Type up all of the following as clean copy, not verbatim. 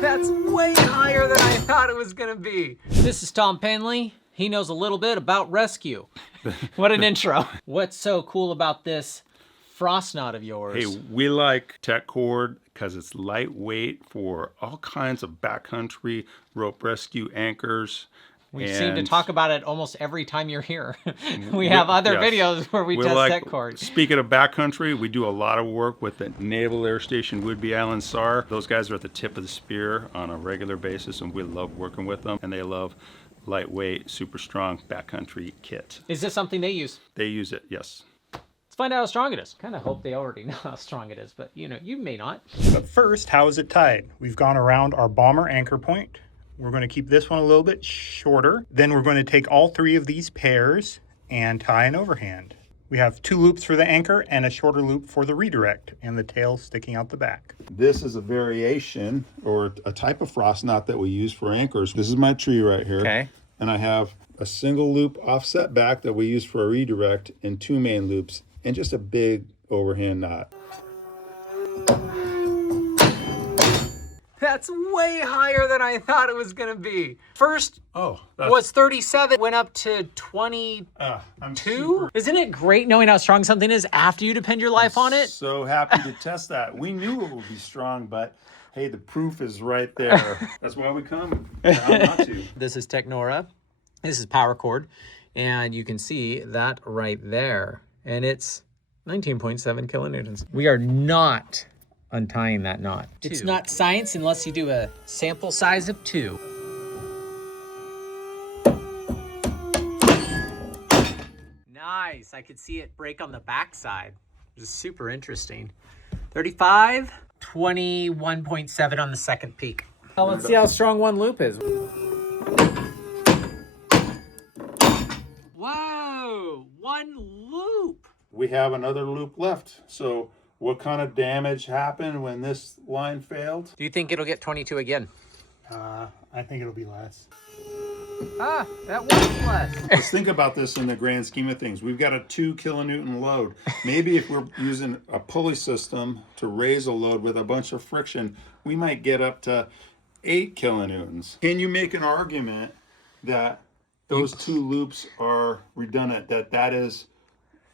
That's way higher than I thought it was gonna be. This is Tom Pendley. He knows a little bit about rescue. What an intro. What's so cool about this frost knot of yours? Hey, we like tech cord because it's lightweight for all kinds of backcountry rope rescue anchors. We seem to talk about it almost every time you're here. We have other videos where we test tech cord. Speaking of backcountry, we do a lot of work with the Naval Air Station Whidbey Island SAR. Those guys are at the tip of the spear on a regular basis, and we love working with them. And they love lightweight, super strong backcountry kit. Is this something they use? They use it, yes. Let's find out how strong it is. Kind of hope they already know how strong it is, but you know, you may not. But first, how is it tied? We've gone around our bomber anchor point. We're going to keep this one a little bit shorter. Then we're going to take all three of these pairs and tie an overhand. We have 2 loops for the anchor and a shorter loop for the redirect, and the tail sticking out the back. This is a variation or a type of frost knot that we use for anchors. This is my tree right here. Okay. And I have a single loop offset back that we use for a redirect and 2 main loops and just a big overhand knot. That's way higher than I thought it was gonna be. First was 37, went up to 22. Isn't it great knowing how strong something is after you depend your life on it? So happy to test that. We knew it would be strong, but hey, the proof is right there. That's why we come. How not to. This is Technora. This is power cord. And you can see that right there. And it's 19.7 kilonewtons. We are not untying that knot. It's not science unless you do a sample size of 2. Nice, I could see it break on the backside. It was super interesting. 35, 21.7 on the second peak. Well, let's see how strong one loop is. Whoa, 1 loop. We have another loop left. So what kind of damage happened when this line failed? Do you think it'll get 22 again? I think it'll be less. Ah, that was less. Let's think about this in the grand scheme of things. We've got a 2 kilonewton load. Maybe if we're using a pulley system to raise a load with a bunch of friction, we might get up to 8 kilonewtons. Can you make an argument that those 2 loops are redundant, that is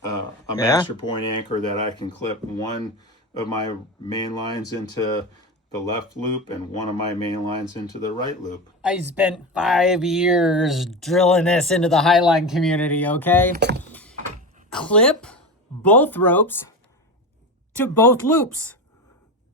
a master point anchor that I can clip one of my main lines into the left loop and one of my main lines into the right loop? I spent 5 years drilling this into the Highline community, okay? Clip both ropes to both loops.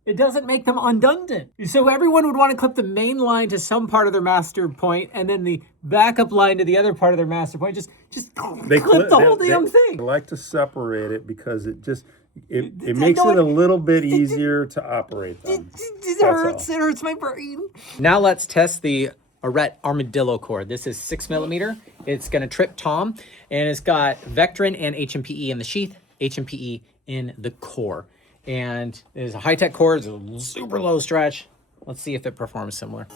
It doesn't make them redundant. So everyone would want to clip the main line to some part of their master point and then the backup line to the other part of their master point. Just clip the whole damn thing. I like to separate it because it just it makes it a little bit easier to operate them. It hurts my brain. Now let's test the Arret Armadillo cord. This is 6mm. It's gonna trip Tom, and it's got Vectrin and HMPE in the sheath, HMPE in the core. And it is a high-tech cord, it's a super low stretch. Let's see if it performs similar.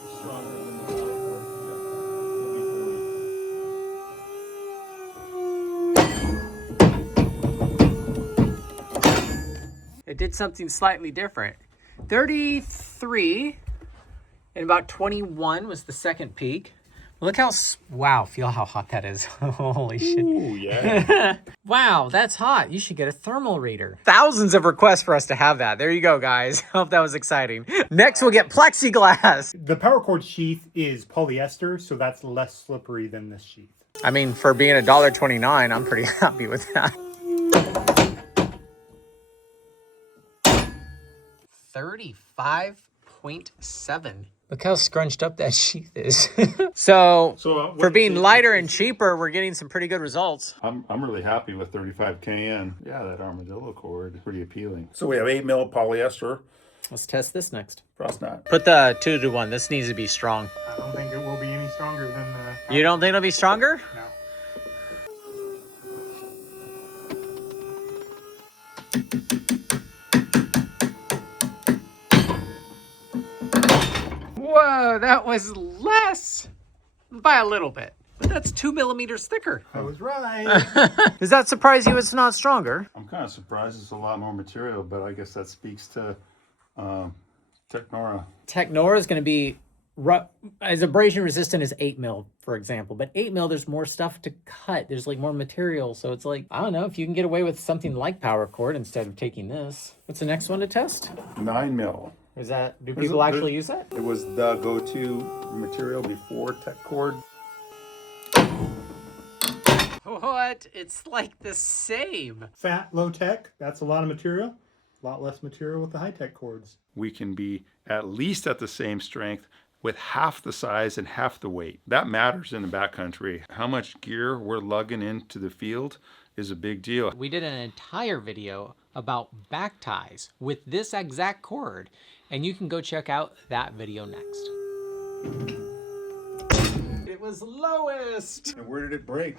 It did something slightly different. 33 and about 21 was the second peak. Look how, wow, feel how hot that is. Holy shit. Ooh, yeah. Wow, that's hot. You should get a thermal reader. Thousands of requests for us to have that. There you go, guys. Hope that was exciting. Next, we'll get plexiglass. The power cord sheath is polyester, so that's less slippery than this sheath. I mean, for being $1.29, I'm pretty happy with that. 35.7. Look how scrunched up that sheath is. So for being lighter and cheaper, we're getting some pretty good results. I'm really happy with 35 KN. Yeah, that armadillo cord, pretty appealing. So we have 8mm polyester. Let's test this next. Frost knot. Put the 2 to 1. This needs to be strong. I don't think it will be any stronger than the... You don't think it'll be stronger? No. Whoa, that was less by a little bit. But that's 2 millimeters thicker. I was right. Does that surprise you it's not stronger? I'm kind of surprised it's a lot more material, but I guess that speaks to Technora. Technora is going to be as abrasion resistant as 8 mil, for example. But 8 mil, there's more stuff to cut. There's like more material. So it's like, I don't know, if you can get away with something like power cord instead of taking this. What's the next one to test? 9 mil. Is that, do people actually use that? It was the go-to material before tech cord. What? It's like the same. Fat, low tech, that's a lot of material. A lot less material with the high tech cords. We can be at least at the same strength with half the size and half the weight. That matters in the backcountry. How much gear we're lugging into the field is a big deal. We did an entire video about back ties with this exact cord, and you can go check out that video next. It was lowest. And where did it break?